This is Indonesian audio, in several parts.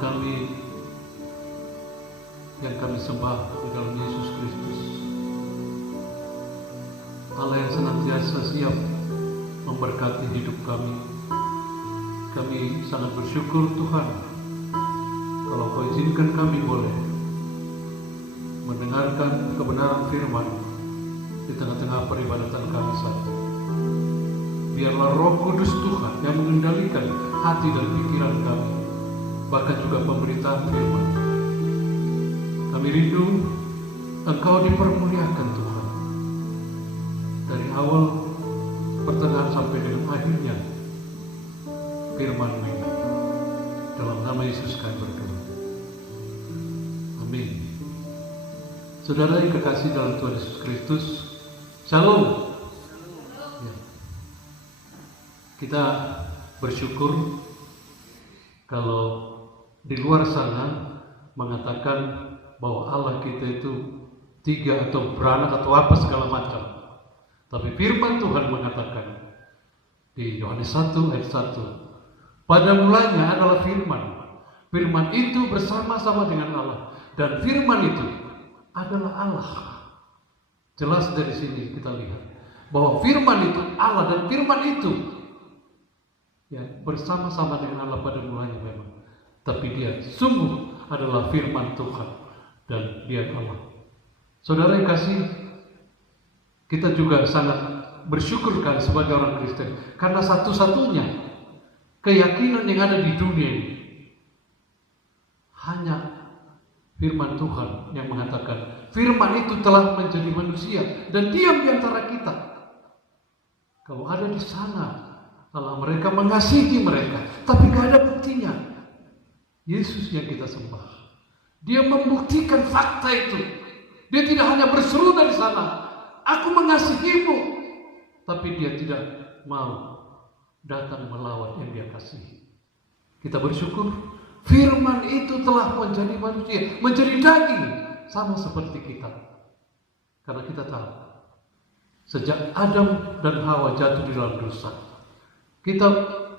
kami yang kami sembah di dalam Yesus Kristus, Allah yang senantiasa siap memberkati hidup kami. Kami sangat bersyukur Tuhan kalau Kau izinkan kami boleh mendengarkan kebenaran firman di tengah-tengah peribadatan kami saat ini. Biarlah Roh Kudus Tuhan yang mengendalikan hati dan pikiran kami, bahkan juga pemberitaan firman. Kami rindu Engkau dipermuliakan Tuhan, dari awal, pertengahan sampai dengan akhirnya firman ini. Dalam nama Yesus kami berdoa. Amin. Saudara yang kekasih dalam Tuhan Yesus Kristus, Shalom. Ya. Kita bersyukur kalau di luar sana mengatakan bahwa Allah kita itu tiga atau beranak atau apa segala macam. Tapi firman Tuhan mengatakan di Yohanes 1 ayat 1, pada mulanya adalah firman. Firman itu bersama-sama dengan Allah, dan firman itu adalah Allah. Jelas dari sini kita lihat bahwa firman itu Allah, dan firman itu ya bersama-sama dengan Allah pada mulanya memang. Tapi dia sungguh adalah firman Tuhan, dan dia Allah. Saudara yang kasih, kita juga sangat bersyukur kan sebagai orang Kristen, karena satu-satunya keyakinan yang ada di dunia ini hanya firman Tuhan yang mengatakan firman itu telah menjadi manusia dan diam di antara kita. Kalau ada di sana, Allah mereka mengasihi mereka, tapi gak ada buktinya. Yesus yang kita sembah, dia membuktikan fakta itu. Dia tidak hanya berseru dari sana, aku mengasihimu, tapi dia tidak mau datang melawan yang dia kasihi. Kita bersyukur firman itu telah menjadi manusia, menjadi daging, sama seperti kita. Karena kita tahu sejak Adam dan Hawa jatuh di dalam dosa, kita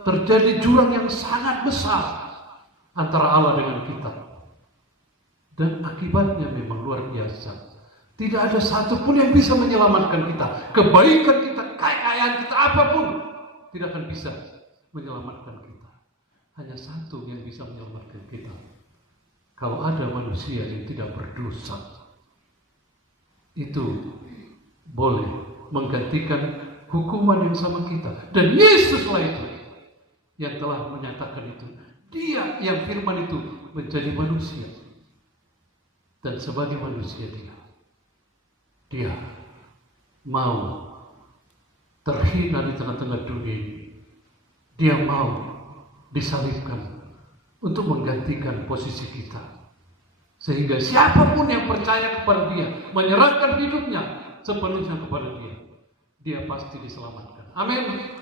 terjadi jurang yang sangat besar antara Allah dengan kita. Dan akibatnya memang luar biasa. Tidak ada satupun yang bisa menyelamatkan kita. Kebaikan kita, kekayaan kita, apapun tidak akan bisa menyelamatkan kita. Hanya satu yang bisa menyelamatkan kita. Kalau ada manusia yang tidak berdosa, itu boleh menggantikan hukuman yang sama kita. Dan Yesuslah itu yang telah menyatakan itu. Dia yang firman itu menjadi manusia. Dan sebagai manusia dia mau terhina di tengah-tengah dunia ini. Dia mau disalibkan untuk menggantikan posisi kita. Sehingga siapapun yang percaya kepada dia, menyerahkan hidupnya sepenuhnya kepada dia, dia pasti diselamatkan. Amin.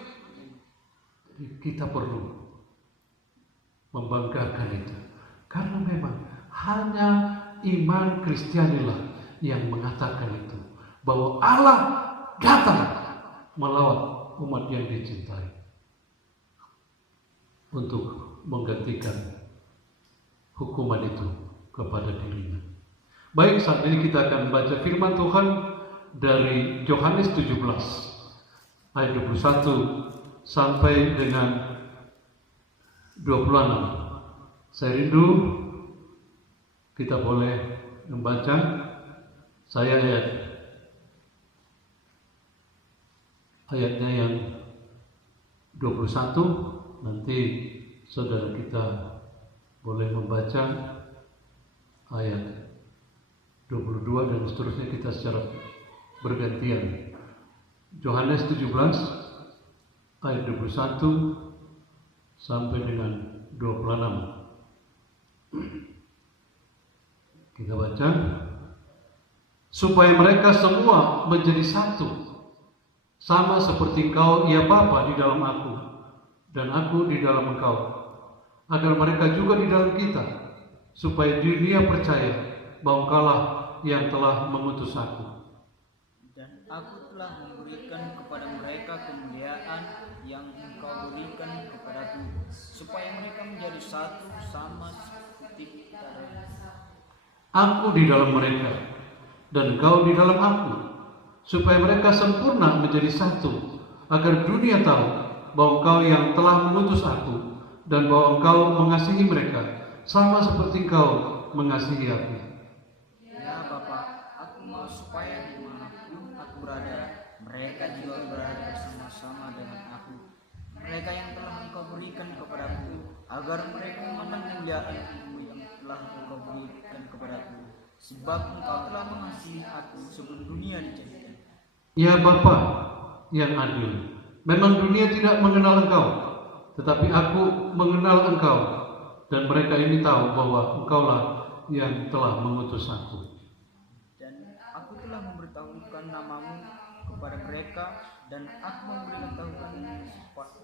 Kita perlu membanggakan itu. Karena memang hanya iman Kristianilah yang mengatakan itu, bahwa Allah datang melawan umat yang dicintai untuk menggantikan hukuman itu kepada dirinya. Baik, saat ini kita akan baca firman Tuhan dari Yohanes 17 ayat 21 sampai dengan 26. Saya rindu kita boleh membaca. Saya ayatnya yang 21, nanti saudara kita boleh membaca ayat 22 dan seterusnya, kita secara bergantian. Yohanes 17 ayat 21 sampai dengan 26. Kita baca. Supaya mereka semua menjadi satu, sama seperti Engkau ya Bapa di dalam aku dan aku di dalam Engkau, agar mereka juga di dalam kita, supaya dunia percaya bahwa Engkaulah yang telah mengutus aku. Dan aku telah memberikan kepada mereka kemuliaan yang Engkau Engkau berikan kepadaku, supaya mereka menjadi satu sama seperti kita dalam Aku di dalam mereka, dan Engkau di dalam aku, supaya mereka sempurna menjadi satu, agar dunia tahu bahwa Engkau yang telah mengutus aku, dan bahwa Engkau mengasihi mereka, sama seperti Engkau mengasihi aku. Ya Bapa, aku mau supaya dimanapun aku berada, mereka juga berada bersama-sama dengan aku. Mereka yang telah Engkau berikan kepadaku, agar mereka memandang kemuliaan-Mu yang telah Engkau berikan kepadaku, sebab Engkau telah mengasihi aku sebelum dunia dijadikan. Ya Bapa yang adil, memang dunia tidak mengenal Engkau, tetapi aku mengenal Engkau, dan mereka ini tahu bahwa Engkaulah yang telah mengutus aku. Dan aku telah memberitahukan namamu kepada mereka, dan aku memberitahukan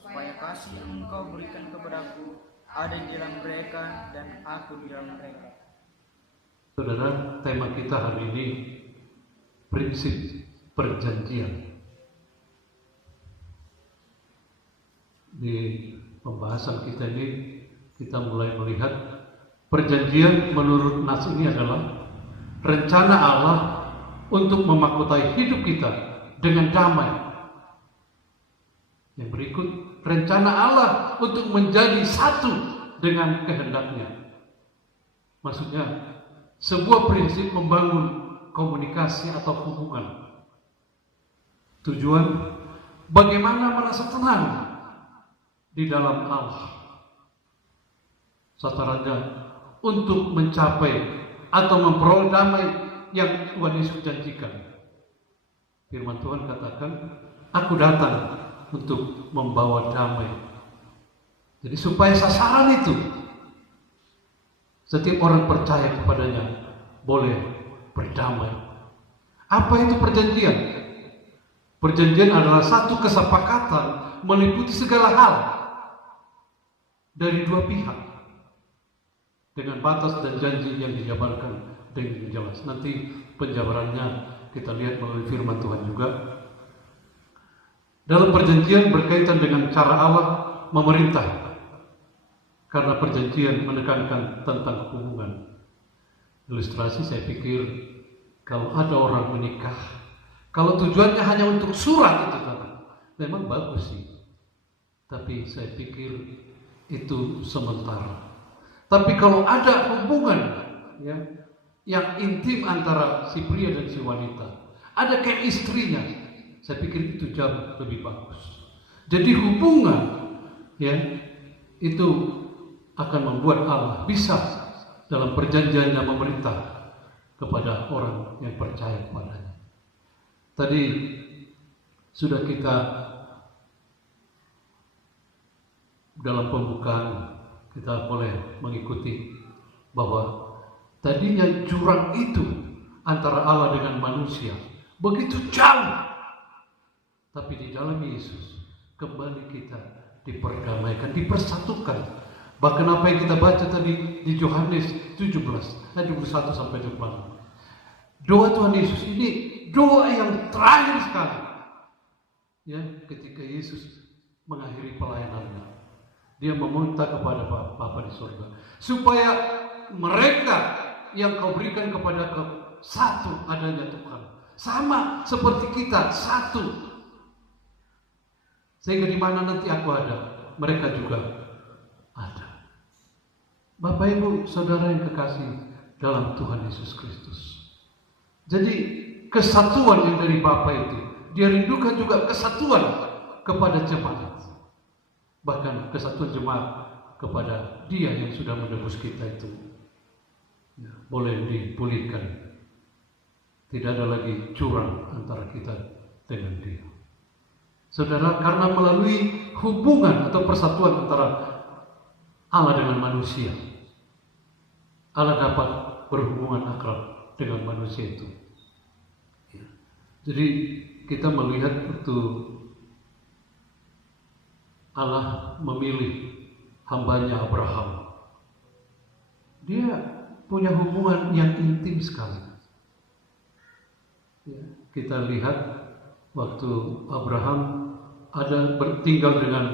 supaya kasih yang Engkau berikan kepadaku ada di dalam mereka dan aku di dalam mereka. Saudara, tema kita hari ini prinsip perjanjian. Di pembahasan kita ini kita mulai melihat perjanjian menurut nas ini adalah rencana Allah untuk memahkotai hidup kita dengan damai. Yang berikut, rencana Allah untuk menjadi satu dengan kehendaknya. Maksudnya, sebuah prinsip membangun komunikasi atau hubungan. Tujuan, bagaimana merasa tenang di dalam Allah. Sasarannya untuk mencapai atau memperoleh damai yang Tuhan Yesus janjikan. Firman Tuhan katakan, aku datang untuk membawa damai. Jadi supaya sasaran itu setiap orang percaya kepadanya boleh berdamai. Apa itu perjanjian? Perjanjian adalah satu kesepakatan meliputi segala hal dari dua pihak dengan batas dan janji yang dijabarkan dengan jelas. Nanti penjabarannya kita lihat melalui firman Tuhan juga. Dalam perjanjian berkaitan dengan cara Allah memerintah, karena perjanjian menekankan tentang hubungan. Ilustrasi, saya pikir kalau ada orang menikah, kalau tujuannya hanya untuk surat itu tadi, memang bagus sih. Tapi saya pikir itu sementara. Tapi kalau ada hubungan ya, yang intim antara si pria dan si wanita, ada chemistry-nya, saya pikir itu jauh lebih bagus. Jadi hubungan ya itu akan membuat Allah bisa dalam perjanjiannya memerintah kepada orang yang percaya kepadanya. Tadi sudah kita dalam pembukaan kita boleh mengikuti bahwa tadinya jurang itu antara Allah dengan manusia begitu jauh, tapi di dalam Yesus kembali kita diperdamaikan, dipersatukan. Bahkan apa yang kita baca tadi di Yohanes 17 ayat 21 sampai 24. Doa Tuhan Yesus ini doa yang terakhir sekali. Ya, ketika Yesus mengakhiri pelayanannya, dia meminta kepada Bapa di surga supaya mereka yang Kau berikan kepada Kau satu adanya Tuhan, sama seperti kita satu, sehingga di mana nanti Aku ada, mereka juga ada. Bapak Ibu Saudara yang kekasih dalam Tuhan Yesus Kristus. Jadi kesatuan yang dari Bapa itu, dia rindukan juga kesatuan kepada jemaat. Bahkan kesatuan jemaat kepada Dia yang sudah menebus kita itu ya, boleh dipulihkan. Tidak ada lagi jurang antara kita dengan Dia. Saudara, karena melalui hubungan atau persatuan antara Allah dengan manusia, Allah dapat berhubungan akrab dengan manusia itu. Ya. Jadi kita melihat waktu Allah memilih hambanya Abraham, dia punya hubungan yang intim sekali. Ya. Kita lihat waktu Abraham ada bertinggal dengan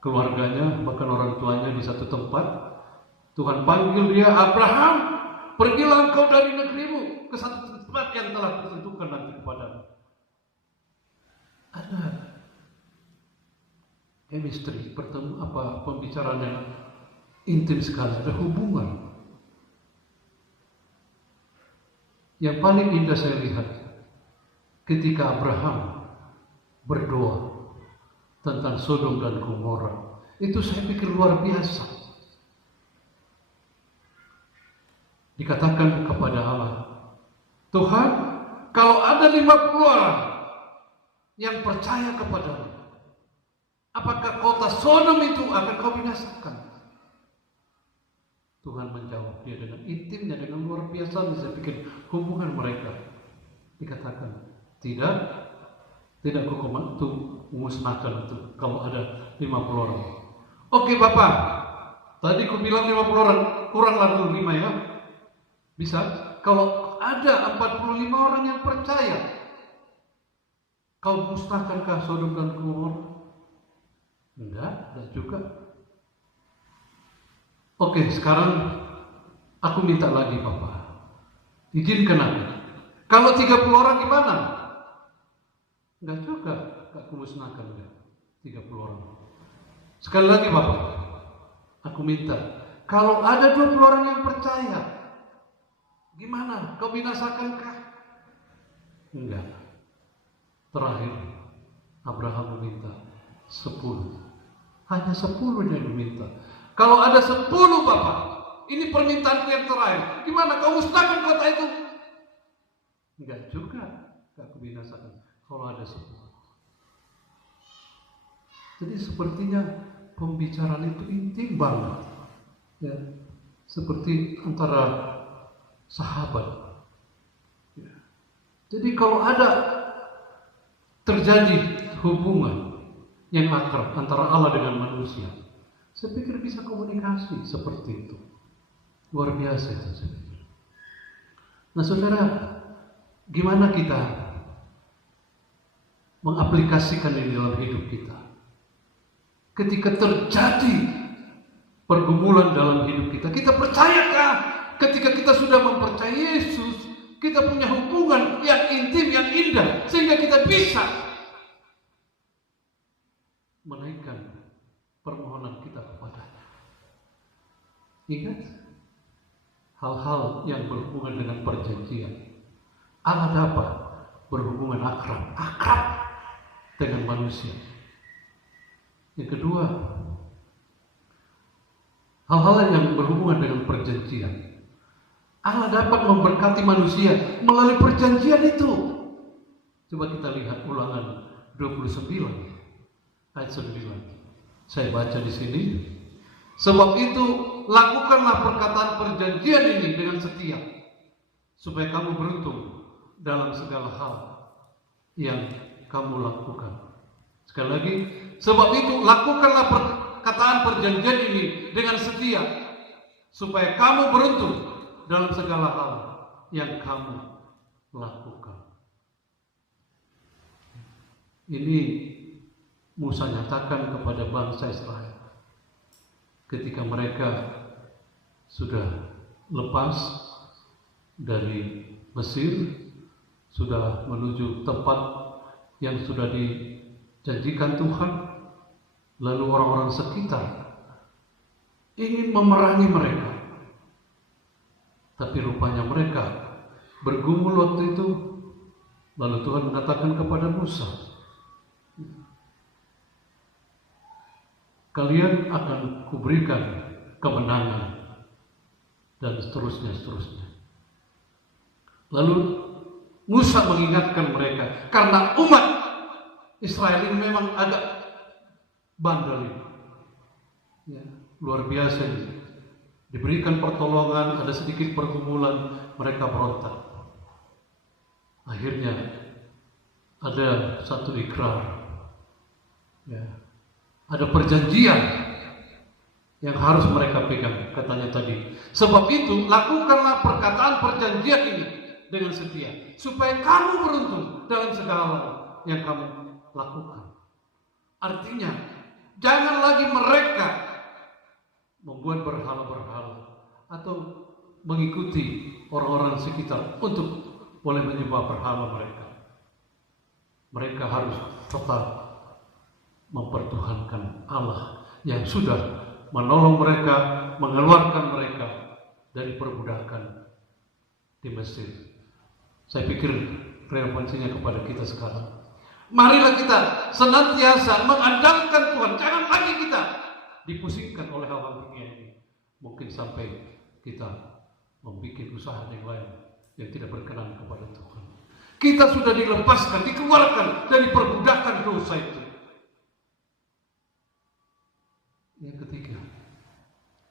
keluarganya, bahkan orang tuanya di satu tempat. Tuhan panggil dia, Abraham, pergilah engkau dari negerimu ke satu tempat yang telah ditentukan nanti kepadamu. Ada chemistry, pembicaraan yang intim sekali, ada hubungan. Yang paling indah saya lihat ketika Abraham berdoa tentang Sodom dan Gomora. Itu saya pikir luar biasa. Dikatakan kepada Allah, Tuhan, kalau ada 50 orang yang percaya kepadamu, apakah kota Sodom itu akan kau binasakan? Tuhan menjawab dia dengan intimnya, dengan luar biasa. Saya pikir hubungan mereka. Dikatakan, tidak kau musnahkan itu kalau ada 50 orang. Oke Bapak, tadi ku bilang 50 orang, kuranglah dulu 5 ya. Bisa? Kalau ada 45 orang yang percaya, kau musnahkankah Sodom dan Gomora? Enggak juga. Oke, sekarang aku minta lagi Bapak, izinkan aku. Kalau 30 orang gimana? Enggak juga, aku musnahkan enggak. 30 orang. Sekali lagi Bapak, aku minta, kalau ada 20 orang yang percaya, gimana? Kau binasakankah? Enggak. Terakhir, Abraham meminta 10. Hanya 10 yang diminta. Kalau ada 10 Bapak, ini permintaanku yang terakhir. Gimana? Kau musnahkan kota itu? Enggak juga. Aku binasakan. Kalau ada 10. Jadi sepertinya pembicaraan itu intim banget. Ya. Seperti antara sahabat. Ya. Jadi kalau ada terjadi hubungan yang akrab antara Allah dengan manusia, saya pikir bisa komunikasi seperti itu. Luar biasa itu saya pikir. Nah saudara, gimana kita mengaplikasikan ini dalam hidup kita? Ketika terjadi pergumulan dalam hidup kita, kita percayakah ketika kita sudah mempercayai Yesus, kita punya hubungan yang intim, yang indah, sehingga kita bisa menaikkan permohonan kita kepada-Nya. Ingat hal-hal yang berhubungan dengan perjanjian. Allah dapat berhubungan akrab dengan manusia. Yang kedua, hal-hal yang berhubungan dengan perjanjian. Allah dapat memberkati manusia melalui perjanjian itu. Coba kita lihat Ulangan 29 ayat 9. Saya baca di sini. Sebab itu lakukanlah perkataan perjanjian ini dengan setia, supaya kamu beruntung dalam segala hal yang kamu lakukan. Sekali lagi, sebab itu lakukanlah perkataan perjanjian ini dengan setia, supaya kamu beruntung dalam segala hal yang kamu lakukan. Ini Musa nyatakan kepada bangsa Israel ketika mereka sudah lepas dari Mesir, sudah menuju tempat yang sudah dijanjikan Tuhan, lalu orang-orang sekitar ingin memerangi mereka, tapi rupanya mereka bergumul waktu itu. Lalu Tuhan mengatakan kepada Musa, kalian akan kuberikan kemenangan, dan seterusnya. Lalu Musa mengingatkan mereka, karena umat Israel ini memang agak bandel, ya, luar biasa ini. Diberikan pertolongan, ada sedikit pergumulan, mereka berontak. Akhirnya ada satu ikrar, ya, ada perjanjian yang harus mereka pegang, katanya tadi. Sebab itu lakukanlah perkataan perjanjian ini dengan setia, supaya kamu beruntung dalam segala hal yang kamu lakukan. Artinya, jangan lagi mengikuti orang-orang sekitar untuk boleh menyembah berhala mereka. Mereka harus tetap mempertuhankan Allah yang sudah menolong mereka, mengeluarkan mereka dari perbudakan di Mesir. Saya pikir relevansinya kepada kita sekarang. Marilah kita senantiasa mengandalkan Tuhan. Jangan lagi kita dipusingkan oleh hal dunia ini. Mungkin sampai kita membuat usaha yang lain yang tidak berkenan kepada Tuhan. Kita sudah dilepaskan, dikeluarkan dari perbudakan dosa itu. Yang ketiga,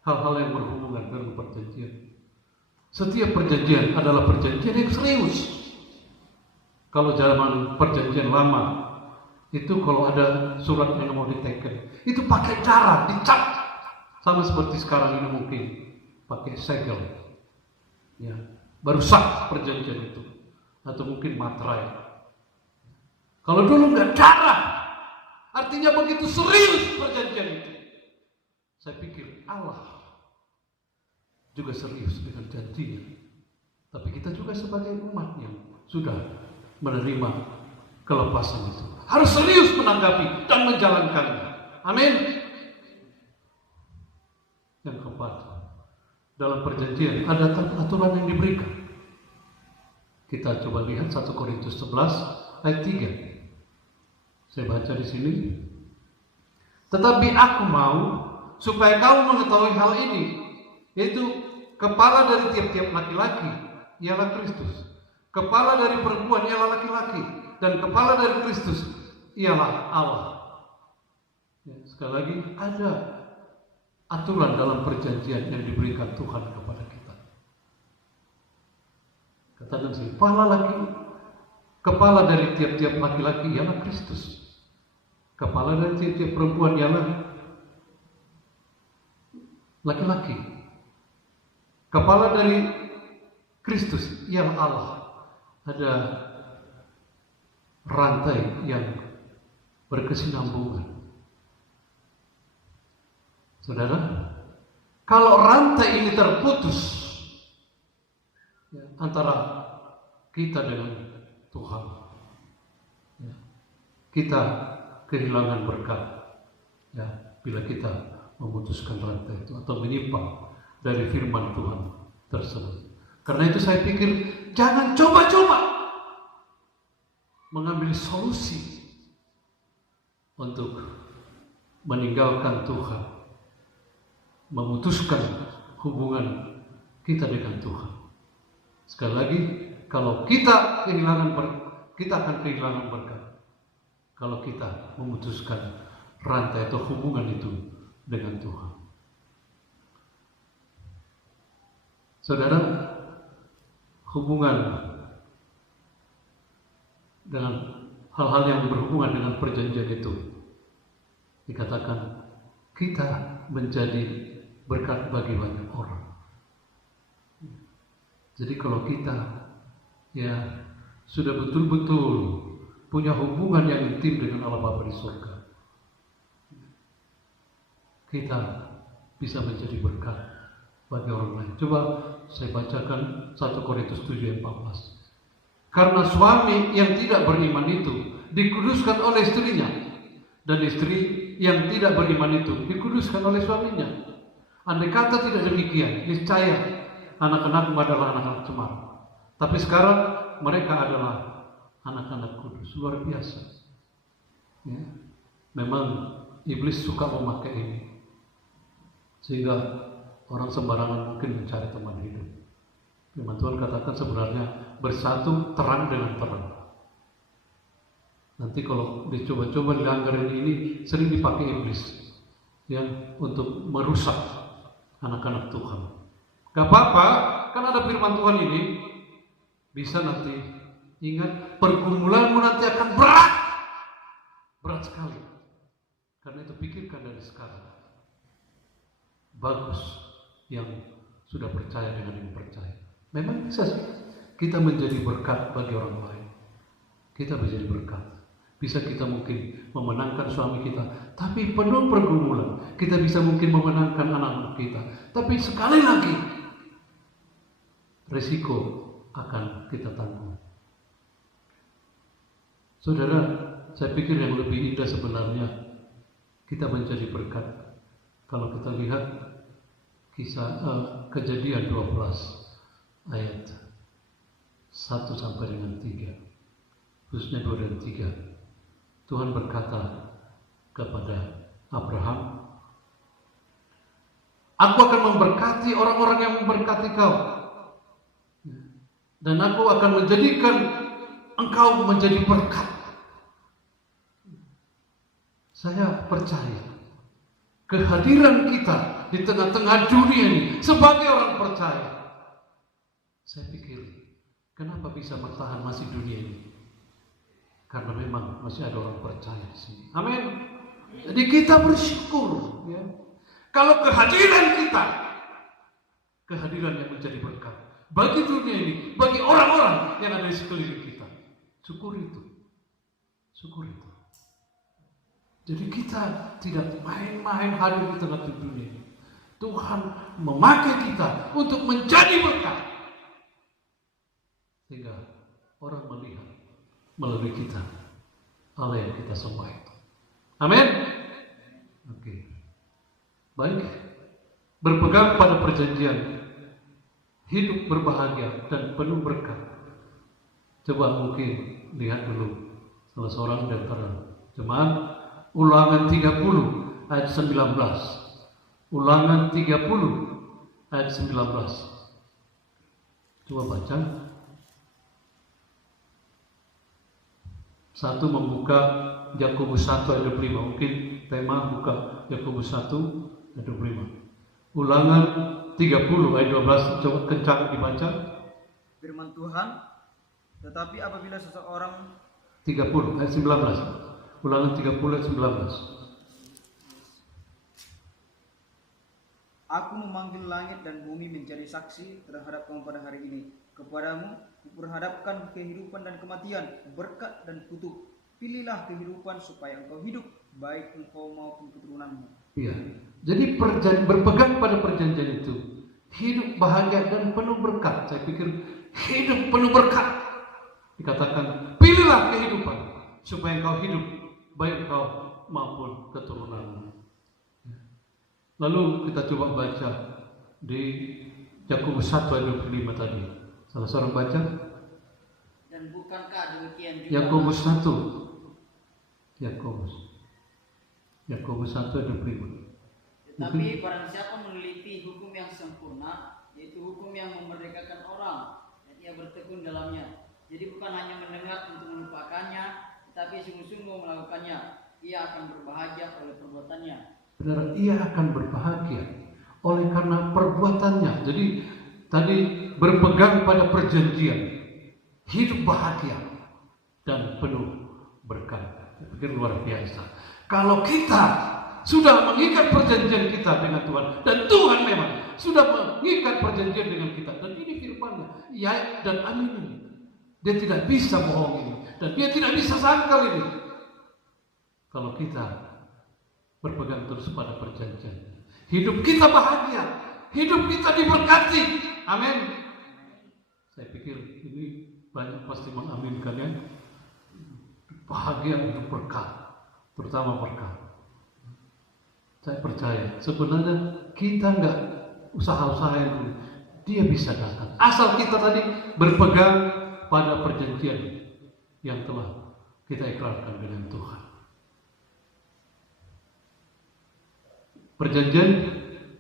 hal-hal yang berhubungan dengan perjanjian. Setiap perjanjian adalah perjanjian yang serius. Kalau zaman perjanjian lama, itu kalau ada surat yang mau diteken, itu pakai cara, dicap. Sama seperti sekarang ini mungkin pakai segel. Ya, baru sah perjanjian itu. Atau mungkin materai. Kalau dulu nggak darah, artinya begitu serius perjanjian itu. Saya pikir Allah juga serius dengan janjinya. Tapi kita juga sebagai umat yang sudah menerima kelepasan itu harus serius menanggapi dan menjalankannya. Amin. Yang keempat, dalam perjanjian ada aturan yang diberikan. Kita coba lihat 1 Korintus 11 ayat 3. Saya baca di sini. Tetapi aku mau supaya kamu mengetahui hal ini, yaitu kepala dari tiap-tiap laki-laki ialah Kristus, kepala dari perempuan ialah laki-laki, dan kepala dari Kristus ialah Allah. Ya, sekali lagi ada aturan dalam perjanjian yang diberikan Tuhan kepada kita. Katakan sih, kepala dari tiap-tiap laki-laki ialah Kristus, kepala dari tiap-tiap perempuan ialah laki-laki, kepala dari Kristus ialah Allah. Ada rantai yang berkesinambungan. Saudara, kalau rantai ini terputus ya, antara kita dengan Tuhan, ya, kita kehilangan berkat. Ya, bila kita memutuskan rantai itu atau menyimpang dari firman Tuhan tersebut. Karena itu saya pikir jangan coba-coba mengambil solusi untuk meninggalkan Tuhan, memutuskan hubungan kita dengan Tuhan. Sekali lagi, kalau kita kita akan kehilangan berkat kalau kita memutuskan rantai atau hubungan itu dengan Tuhan. Saudara, hubungan dengan hal-hal yang berhubungan dengan perjanjian itu dikatakan kita menjadi berkat bagi banyak orang. Jadi kalau kita ya sudah betul-betul punya hubungan yang intim dengan Allah Bapa di surga, kita bisa menjadi berkat bagi orang lain. Coba saya bacakan 1 Korintus 7 ayat 14. Karena suami yang tidak beriman itu dikuduskan oleh istrinya, dan istri yang tidak beriman itu dikuduskan oleh suaminya. Andai kata tidak demikian, niscaya anak-anak adalah anak-anak cemar. Tapi sekarang mereka adalah anak-anak kudus. Luar biasa. Ya. Memang iblis suka memakai ini, sehingga orang sembarangan mungkin mencari teman hidup. Firman Tuhan katakan sebenarnya bersatu terang dengan terang. Nanti kalau dicoba-coba dilanggar ini sering dipakai iblis ya, untuk merusak anak-anak Tuhan. Gak apa-apa, kan ada firman Tuhan ini. Bisa nanti ingat, pergumulanmu nanti akan berat. Berat sekali. Karena itu pikirkan dari sekarang. Bagus yang sudah percaya dengan yang percaya. Memang bisa sih kita menjadi berkat bagi orang lain. Kita menjadi berkat. Bisa kita mungkin memenangkan suami kita, tapi penuh pergumulan. Kita bisa mungkin memenangkan anak-anak kita. Tapi sekali lagi, risiko akan kita tanggung. Saudara, saya pikir yang lebih indah sebenarnya kita menjadi berkat kalau kita lihat kisah Kejadian 12 ayat 1 sampai dengan 3, khususnya 2 dan 3. Tuhan berkata kepada Abraham, "Aku akan memberkati orang-orang yang memberkati kau, dan aku akan menjadikan engkau menjadi berkat." Saya percaya kehadiran kita di tengah-tengah dunia ini sebagai orang percaya, saya pikir kenapa bisa bertahan masih dunia ini? Karena memang masih ada orang percaya di sini. Amin. Jadi kita bersyukur, ya. Kalau kehadiran kita, kehadiran yang menjadi berkat bagi dunia ini, bagi orang-orang yang ada di sekeliling kita, syukur itu, syukur itu. Jadi kita tidak main-main hadir di tengah dunia ini. Tuhan memakai kita untuk menjadi berkat, sehingga orang melihat melalui kita Allah yang kita sembah itu. Amin. Oke. Baik. Berpegang pada perjanjian, hidup berbahagia dan penuh berkat. Coba mungkin lihat dulu salah seorang dari para jemaat, Ulangan 30 ayat 19. Ulangan 30 ayat 19. Coba baca. Satu membuka Yakobus 1 ayat 25. Mungkin tema buka Yakobus 1 ayat 25. Ulangan 30 ayat 12. Coba kencang dibaca. Firman Tuhan, tetapi apabila seseorang 30 ayat 19. Ulangan 30 ayat 19. Aku memanggil langit dan bumi menjadi saksi terhadap kamu pada hari ini. Kepadamu kuperhadapkan kehidupan dan kematian, berkat dan kutuk. Pilihlah kehidupan supaya engkau hidup, baik engkau maupun keturunanmu. Iya. Jadi berpegang pada perjanjian itu, hidup bahagia dan penuh berkat. Saya pikir hidup penuh berkat. Dikatakan, pilihlah kehidupan supaya engkau hidup, baik engkau maupun keturunanmu. Lalu kita coba baca di Yakobus 1 ayat 25 tadi. Salah seorang baca. Dan bukankah demikian juga Yakobus 1. Yakobus 1 ayat 25. Tetapi barang siapa meneliti hukum yang sempurna, yaitu hukum yang memerdekakan orang, dan ia bertekun dalamnya. Jadi bukan hanya mendengar untuk melupakannya, tetapi sungguh-sungguh melakukannya, ia akan berbahagia oleh perbuatannya. Benar, ia akan berbahagia oleh karena perbuatannya. Jadi tadi berpegang pada perjanjian, hidup bahagia dan penuh berkat. Saya pikir luar biasa. Kalau kita sudah mengikat perjanjian kita dengan Tuhan, dan Tuhan memang sudah mengikat perjanjian dengan kita, dan ini firman-Nya, ya dan amin ini. Dia tidak bisa bohong ini, dan dia tidak bisa sangkal ini. Kalau kita berpegang terus pada perjanjian, hidup kita bahagia, hidup kita diberkati. Amin. Saya pikir ini banyak pasti mengaminkan ya. Bahagia untuk berkat, terutama berkat. Saya percaya sebenarnya kita nggak usaha-usahain dulu, dia bisa datang. Asal kita tadi berpegang pada perjanjian yang telah kita ikrarkan dengan Tuhan. Perjanjian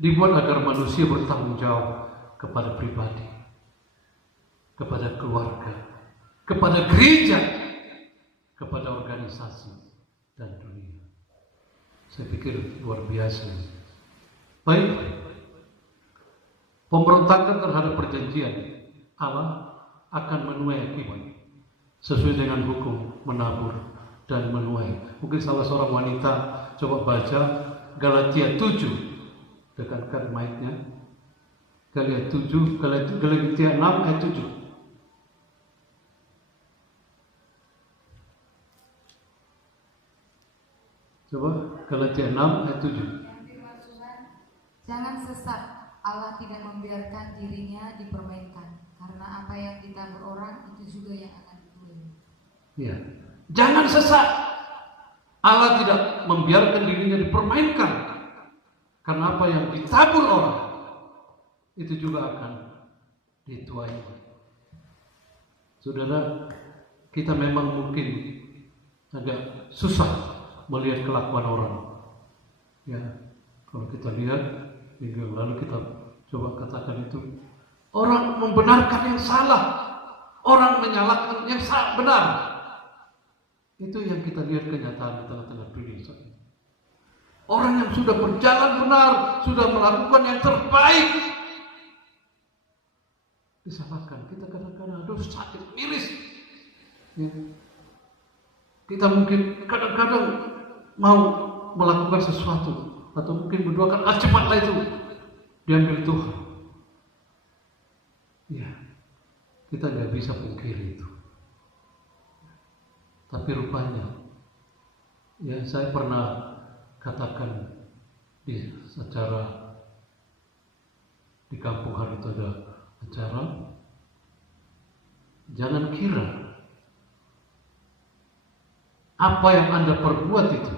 dibuat agar manusia bertanggung jawab kepada pribadi, kepada keluarga, kepada gereja, kepada organisasi dan dunia. Saya pikir luar biasa. Baik, pemberontakan terhadap perjanjian Allah akan menuai akibat sesuai dengan hukum menabur dan menuai. Mungkin salah seorang wanita coba baca Galatia 7, tekankan mic-nya. Galatia 6 ayat 7. Coba Galatia 6 ayat 7. Jangan sesat, Allah tidak membiarkan dirinya dipermainkan. karena apa yang ditabur orang itu juga yang akan dituai. Ya. Jangan sesat. Allah tidak membiarkan dirinya dipermainkan. Karena apa yang ditabur orang itu juga akan dituai. Saudara, kita memang mungkin agak susah melihat kelakuan orang. Ya, kalau kita lihat minggu yang lalu kita coba katakan itu orang membenarkan yang salah, orang menyalahkan yang benar. Itu yang kita lihat kenyataan di tengah-tengah dunia saat ini. Orang yang sudah berjalan benar, sudah melakukan yang terbaik, disalahkan. Kita kadang-kadang aduh sakit, miris. Ya. Kita mungkin kadang-kadang mau melakukan sesuatu atau mungkin mendoakan cepatlah itu diambil Tuhan. Ya, kita nggak bisa pungkiri itu. Tapi rupanya, ya saya pernah katakan di kampung hari itu ada acara, jangan kira apa yang Anda perbuat itu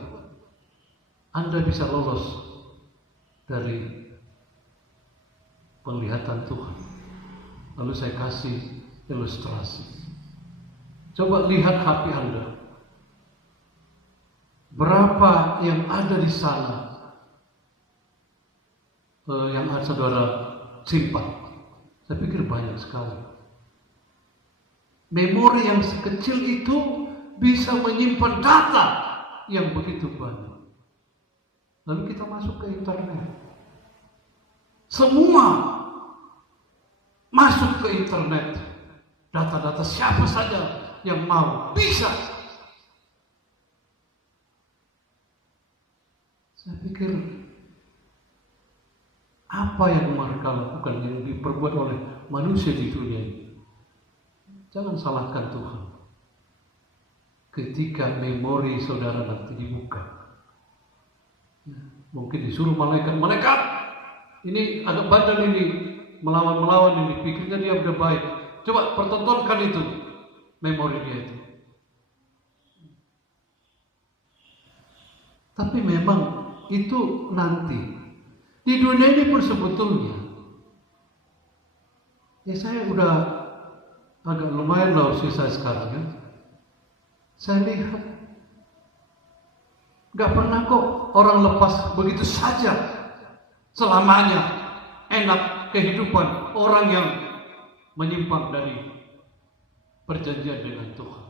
Anda bisa lolos dari penglihatan Tuhan. Lalu saya kasih ilustrasi. Coba lihat HP Anda. Berapa yang ada di sana yang saudara simpan? Saya pikir banyak sekali. Memori yang sekecil itu bisa menyimpan data yang begitu banyak. Lalu kita masuk ke internet. Semua masuk ke internet. Data-data siapa saja yang mau bisa. Saya pikir apa yang mereka lakukan yang diperbuat oleh manusia di dunia ini. Jangan salahkan Tuhan. Ketika memori saudara nanti dibuka, mungkin disuruh malaikat, ini agak bandel ini, melawan ini, pikirnya dia udah baik. Coba pertontonkan itu memori dia itu. Tapi memang itu nanti di dunia ini pun sebetulnya ya saya udah agak lumayan lah usia saya sekarang ya. Saya lihat gak pernah kok orang lepas begitu saja selamanya enak kehidupan orang yang menyimpang dari perjanjian dengan Tuhan.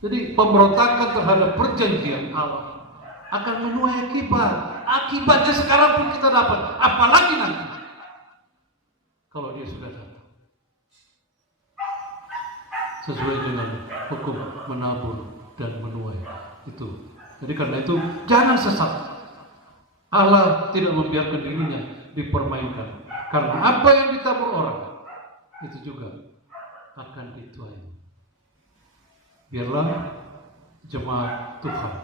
Jadi pemberontakan terhadap perjanjian Allah akan menuai akibat. Akibatnya sekarang pun kita dapat, apalagi nanti kalau dia sudah datang. Sesuai dengan hukum menabur dan menuai itu. Jadi karena itu jangan sesat. Allah tidak membiarkan dirinya dipermainkan. Karena apa yang ditabur orang itu juga akan dituai. Biarlah jemaat Tuhan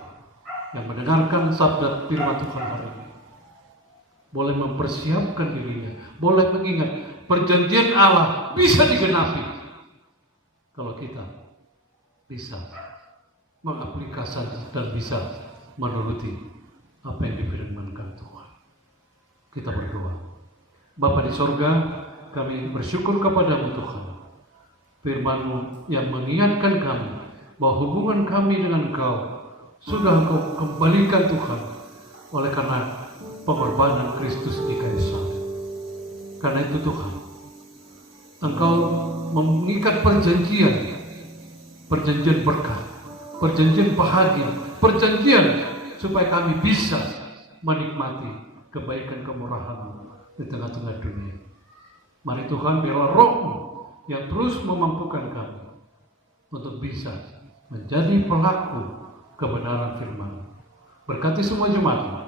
yang mendengarkan sabda firman Tuhan hari ini boleh mempersiapkan dirinya, boleh mengingat perjanjian Allah bisa digenapi kalau kita bisa mengaplikasikan dan bisa menuruti apa yang difirmankan Tuhan. Kita berdoa. Bapa di sorga, kami bersyukur kepadamu Tuhan. Firman-Mu yang mengingatkan kami bahwa hubungan kami dengan Engkau sudah Engkau kembalikan Tuhan oleh karena pengorbanan Kristus di kayu salib. Karena itu Tuhan, Engkau mengikat perjanjian berkat, perjanjian bahagia, perjanjian supaya kami bisa menikmati kebaikan kemurahan-Mu di tengah-tengah dunia. Mari Tuhan, biarlah Roh-Mu yang terus memampukan kami untuk bisa menjadi pelaku kebenaran firman. Berkati semua jemaat